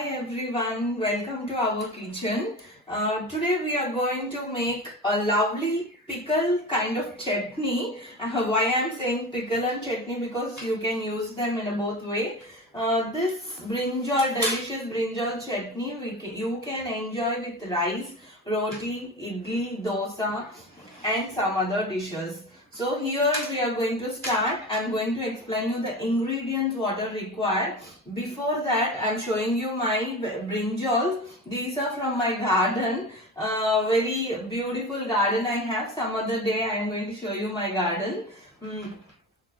Hi everyone, welcome to our kitchen. Today we are going to make a lovely pickle kind of chutney. Why I am saying pickle and chutney because you can use them in a both way. This brinjal, delicious brinjal chutney you can enjoy with rice, roti, idli, dosa and some other dishes. So here we are going to start. I am going to explain you the ingredients what are required. Before that I am showing you my brinjals. These are from my garden. Very beautiful garden I have. Some other day I am going to show you my garden.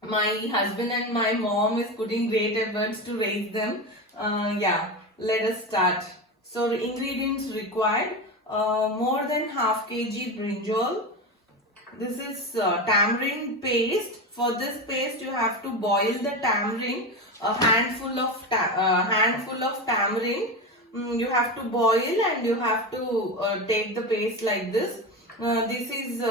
My husband and my mom is putting great efforts to raise them. Yeah, let us start. So the ingredients required. More than half kg brinjal. This is tamarind paste. For this paste you have to boil the tamarind, a handful of tamarind. You have to boil and you have to take the paste like this. This is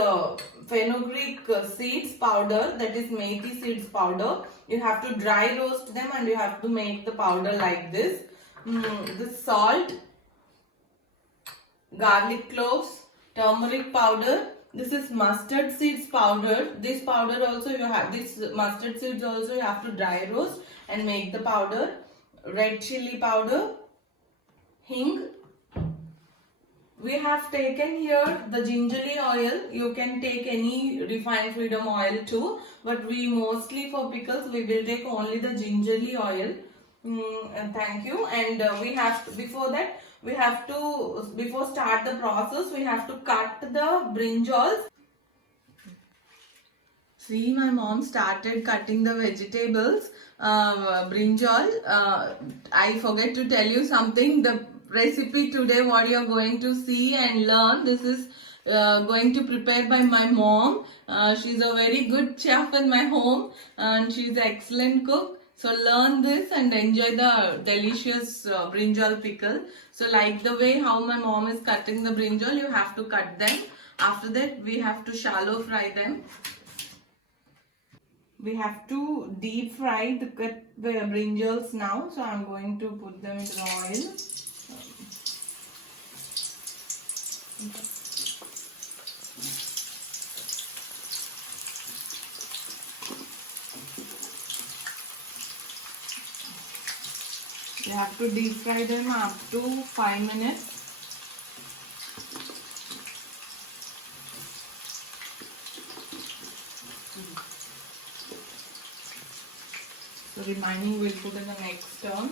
fenugreek seeds powder, that is methi seeds powder. You have to dry roast them and you have to make the powder like this. This salt, garlic cloves, turmeric powder. This is mustard seeds powder. This powder also you have, this mustard seeds also you have to dry roast and make the powder. Red chili powder, hing. We have taken here the gingerly oil. You can take any refined freedom oil too, but we mostly for pickles we will take only the gingerly oil. And thank you. And we have to, before that we have to, before start the process, we have to cut the brinjals. See, my mom started cutting the vegetables, brinjal. I forget to tell you something. The recipe today, what you are going to see and learn, this is going to prepare by my mom. She's a very good chef in my home and she's an excellent cook. So learn this and enjoy the delicious brinjal pickle. So like the way how my mom is cutting the brinjal, you have to cut them. After that, we have to shallow fry them. We have to deep fry the cut brinjals now. So I'm going to put them into the oil. You have to deep fry them up to 5 minutes. So remaining we'll put in the next turn.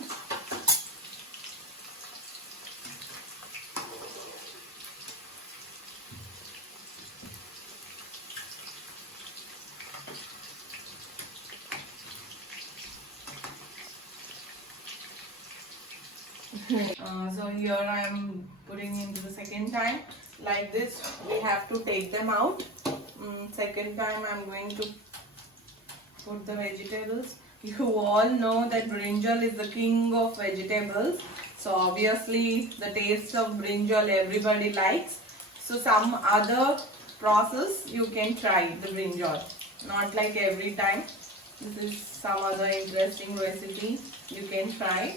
So here I am putting into the second time. Like this we have to take them out. Second time I am going to put the vegetables. You all know that brinjal is the king of vegetables. So obviously the taste of brinjal everybody likes. So some other process you can try the brinjal. Not like every time. This is some other interesting recipe you can try.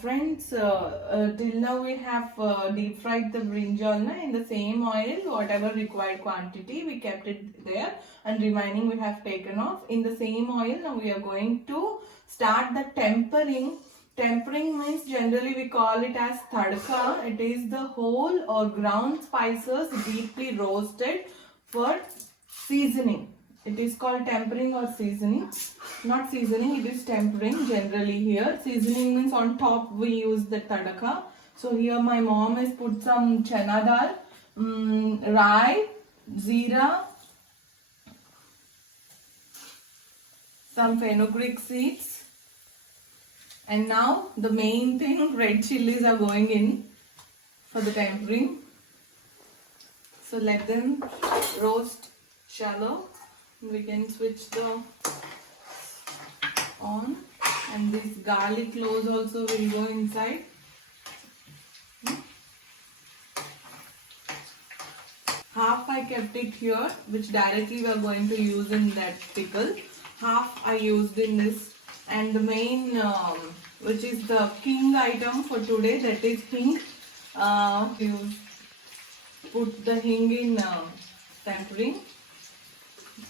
Friends, till now we have deep fried the brinjal in the same oil, whatever required quantity we kept it there, and remaining we have taken off. In the same oil now we are going to start the tempering. Tempering means generally we call it as tadka. It is the whole or ground spices deeply roasted for seasoning. It is called tempering or seasoning. Not seasoning, it is tempering generally here. Seasoning means on top we use the tadka. So here my mom has put some chana dal, rai, zeera, some fenugreek seeds. And now the main thing, red chilies are going in for the tempering. So let them roast shallow. We can switch the on, and this garlic cloves also will go inside. Half I kept it here, which directly we are going to use in that pickle. half I used in this, and the main which is the king item for today, that is hing. You put the hing in tempering.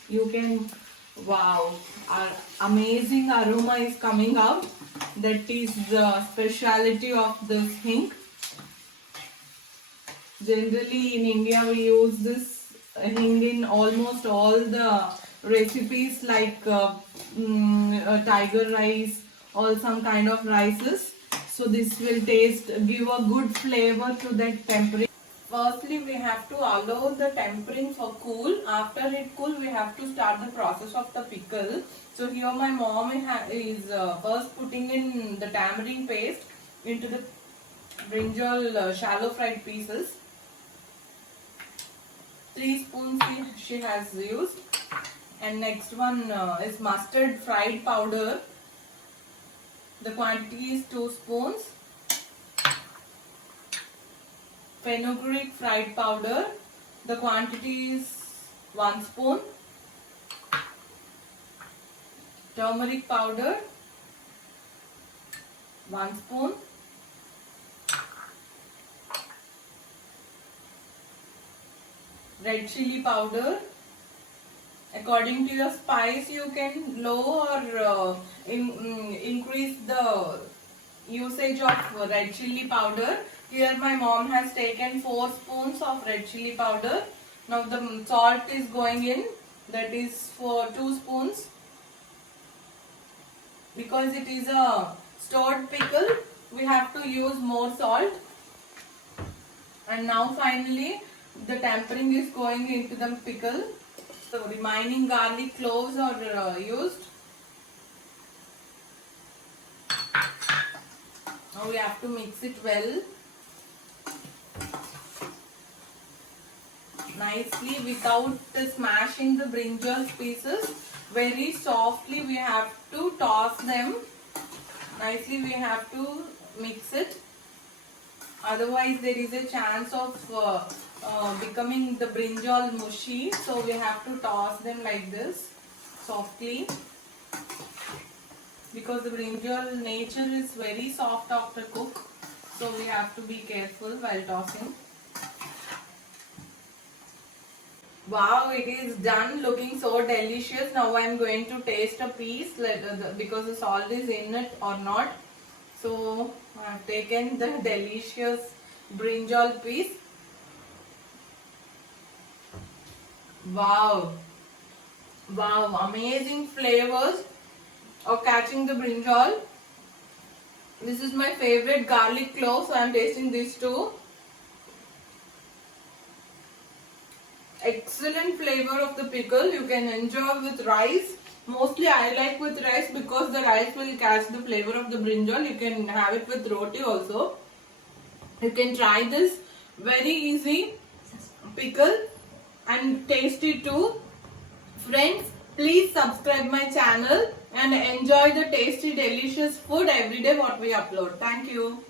You can, wow, amazing aroma is coming out. That is the speciality of this hing. Generally in India we use this hing in almost all the recipes like tiger rice or some kind of rices. So this will give a good flavor to that tempering. Firstly, we have to allow the tempering for cool. After it cool, we have to start the process of the pickle. So here my mom is first putting in the tamarind paste into the brinjal shallow fried pieces. 3 spoons she has used. And next one is mustard fried powder. The quantity is 2 spoons. Fenugreek fried powder. The quantity is 1 spoon. Turmeric powder 1 spoon. Red chili powder. According to your spice, you can low or increase the usage of red chili powder. Here my mom has taken 4 spoons of red chili powder. Now the salt is going in, that is for 2 spoons. Because it is a stored pickle, we have to use more salt. And now finally the tempering is going into the pickle. The remaining garlic cloves are used. Now we have to mix it well. Nicely without smashing the brinjal pieces. Very softly we have to toss them. Nicely we have to mix it. Otherwise there is a chance of becoming the brinjal mushy. So we have to toss them like this softly. Because the brinjal nature is very soft after cook. So we have to be careful while tossing. Wow, it is done, looking so delicious. Now I am going to taste a piece because the salt is in it or not. So I have taken the delicious brinjal piece. Wow, wow, amazing flavors of catching the brinjal. This is my favorite garlic clove, so I am tasting this too. Excellent flavor of the pickle. You can enjoy with rice. Mostly I like with rice because the rice will catch the flavor of the brinjal. You can have it with roti also. You can try this very easy pickle and tasty too. Friends, please subscribe my channel and enjoy the tasty delicious food every day what we upload. Thank you.